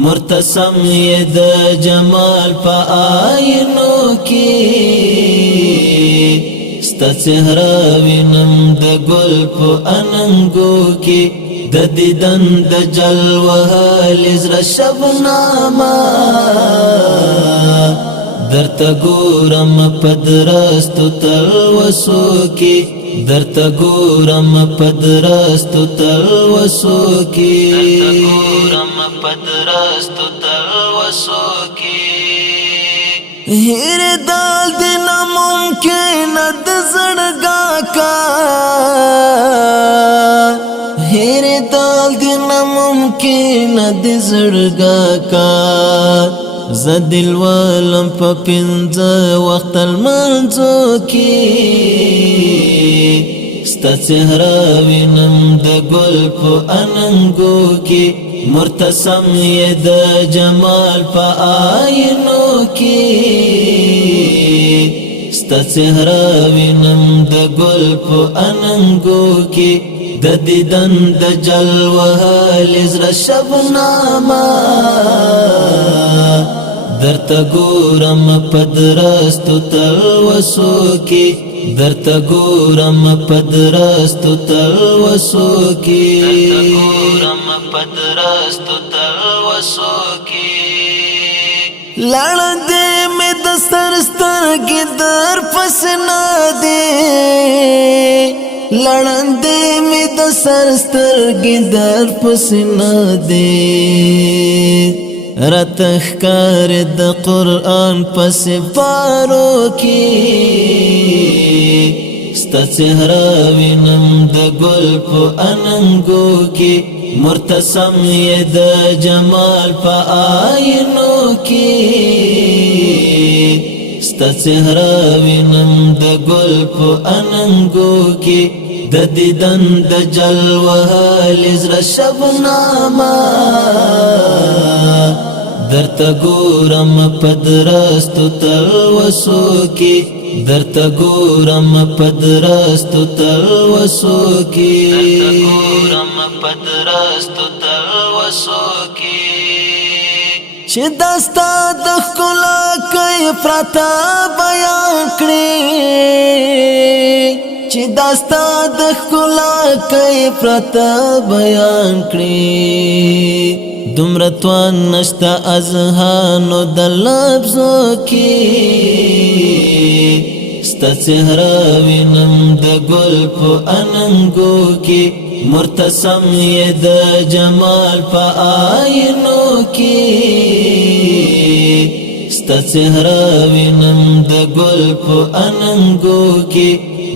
مرتسم یې د جمال په آینو کې ستا چهره وینم د ګل په اننګو کې د دیدن د جلوهالي زړه شبنامه درته ګورم په درستو تلوسو کې درته ګورم په درستو تلوسو کې هیر دال دینا ممکن د زړګا کار هیر دال دینا ممکن د زړګا کار زدل ولم په پنځه وخت المنځو کې ستا چهره وینم د ګل په اننګو کې مرتسم یې د جمال په آینو کې ستا چهره وینم د ګل په اننګو کې د دیدن د جلوهالي زړه شبنامه درته ګورم په درستو تلوسو کې درته ګورم په درستو تلوسو کې لړندې مې د سر سترګې در پسې نه دي لړندې مې د سر سترګې در پسې نه دي راته ښکاري د قرآن په سپارو کې ستا چهره وینم د ګل په اننګو کې مرتسم یې د جمال په آینو کې ستا چهره وینم د ګل په اننګو کې د دیدن د جلوهالي زړه شبنامه درته ګورم په درستو تلوسو کې درته ګورم په درستو تلوسو کې چې دستا د ښکلا کوي پراته بیان کړي چې دستا د ښکلا کوي پراته بیان کړي دومره توان نشته اذهانو د لفظو کې ستا چهره وینم د ګل په اننګو کې مرتسم یې د جمال په آینو کې ستا چهره وینم د ګل په اننګو کې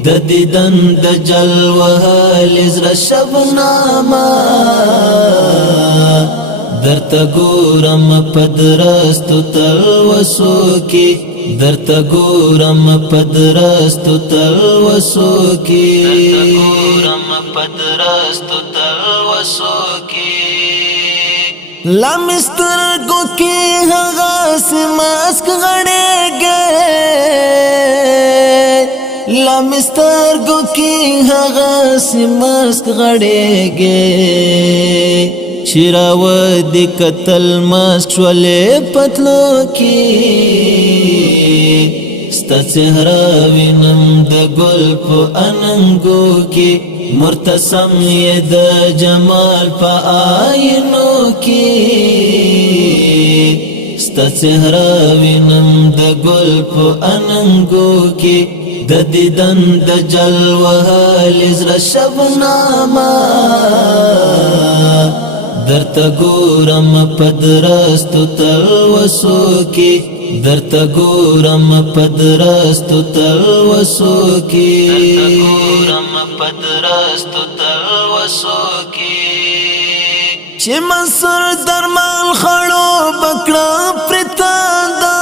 د دیدن د جلوهالي زړه شبنامه درته ګورم په درستو تلوسو کې درته ګورم په درستو تلوسو کې لمسترګو کې هغه سماسک غړېږي لمسترګو کې هغه سماسک غړېږي چراودی قتل ماسک شولې پتلو کې ستا چهره وینم د ګل په اننګو کې مرتسم یې د جمال په آینو کې ستا چهره وینم د ګل په اننګو کې د دیدن د جلوهالي زړه شبنامه درته ګورم په درستو تلوسو کې درته ګورم په درستو تلوسو کې چې منصور درمان خړو بکړه پرتاندا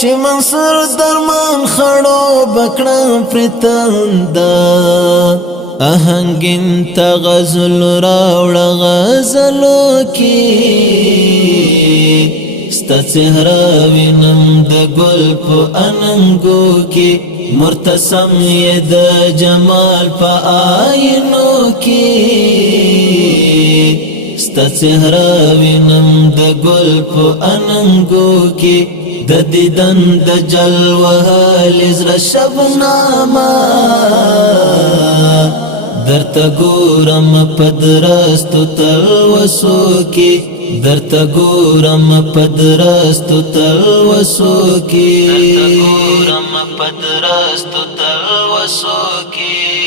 چې منصور درمان خړو بکړه پرتاندا آهنګین تا غزل راوړه غزلو کې ستا چهره وینم د ګل په اننګو کې مرتسم یې د جمال په آینو کې ستا چهره وینم د ګل په اننګو کې د دیدن د جلوه لزړه شبنامه درته ګورم په درستو تلوسو کې درته ګورم په درستو تلوسو کې درته ګورم په درستو تلوسو کې